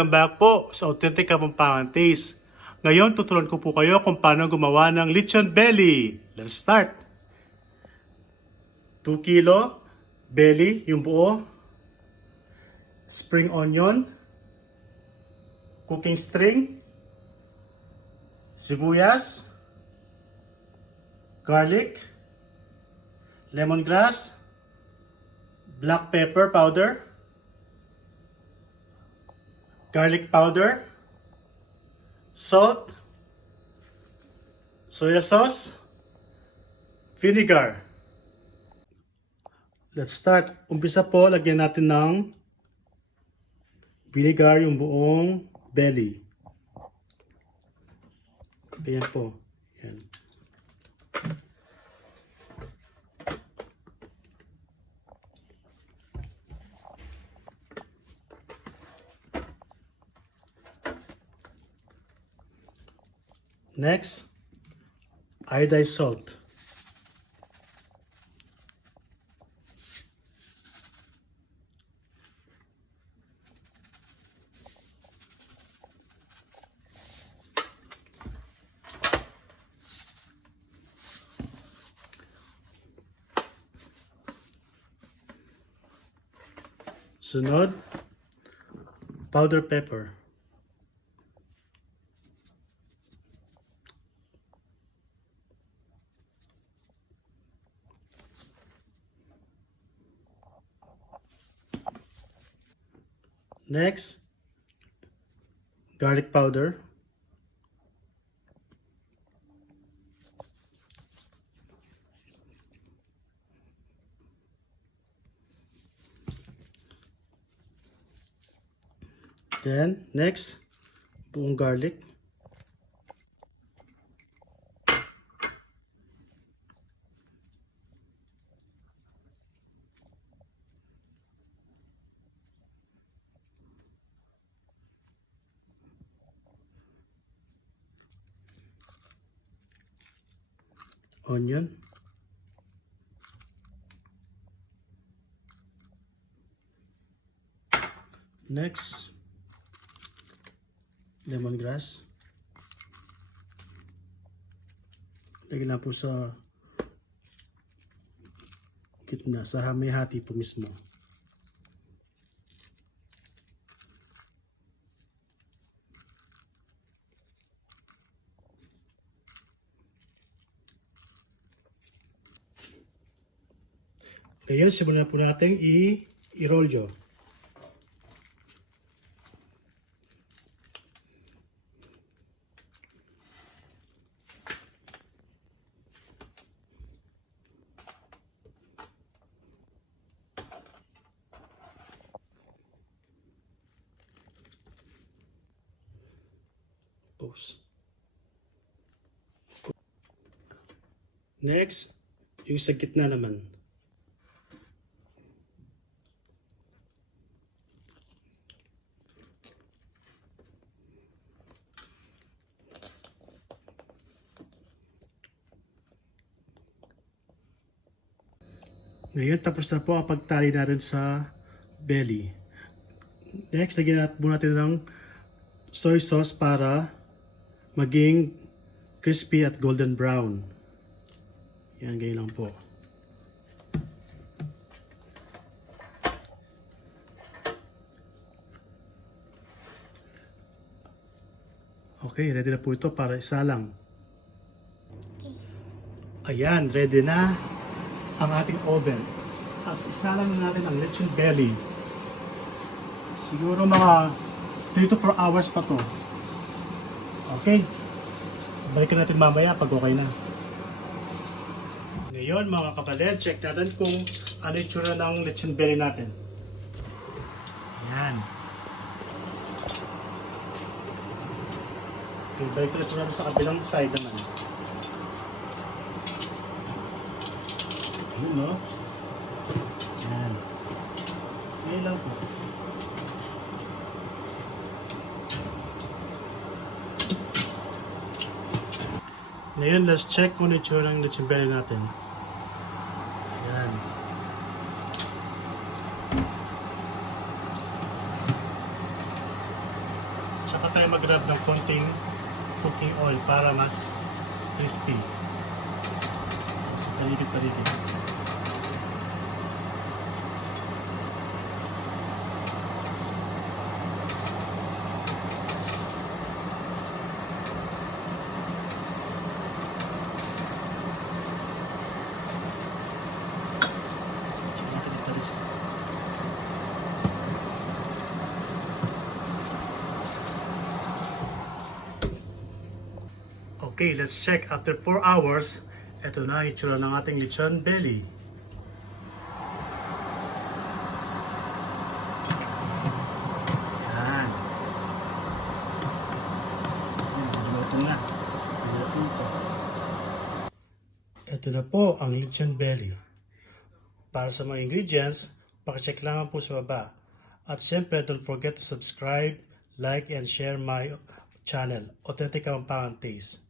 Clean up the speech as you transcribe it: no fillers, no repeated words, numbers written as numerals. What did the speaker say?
Welcome back po sa Authentic Kapampangan Taste. Ngayon, tuturuan ko po kayo kung paano gumawa ng lechon belly. Let's start! 2 kilo belly, yung buo. Spring onion. Cooking string. Sibuyas. Garlic. Lemongrass. Black pepper powder. Garlic powder, salt, soya sauce, vinegar. Let's start. Umpisa po, lagyan natin ng vinegar yung buong belly. Ayan po. Ayan. Next, iodized salt. Sunod, powder pepper. Next, garlic powder. Then, next, buong garlic. Onion. Next, lemongrass. Lagyan lang po sa gitna, sa may hati po mismo. Ngayon, simulan po natin i-rolyo. Pose. Next, yung sa gitna naman. Ngayon, tapos na po ang pagtali natin sa belly. Next, lagyan natin ng soy sauce para maging crispy at golden brown. Yan, ganyan lang po. Okay, ready na po ito para isalang. Ayan, ready na ang ating oven. At isalang na natin ang lechon belly. Siguro mga 3 to 4 hours pa to. Okay. Balikan natin mamaya pag okay na. Ngayon mga kapatid, check natin kung ano yung tsura ng lechon belly natin. Ayan. Okay, balik natin sa kabilang side naman. Yun, no? Ayan. Ngayon lang po. Ngayon, let's check kung ito yung lechon belly natin. Ayan. mag-grab ng konting cooking oil para mas crispy. So, paligid-paligid. Okay, let's check. After 4 hours, ito na itsura ng ating lechon belly. Yan. Luto na. Ito na po ang lechon belly. Para sa mga ingredients, pakicheck lang po sa baba. At siyempre, don't forget to subscribe, like, and share my channel, Authentic Kapampangan Taste.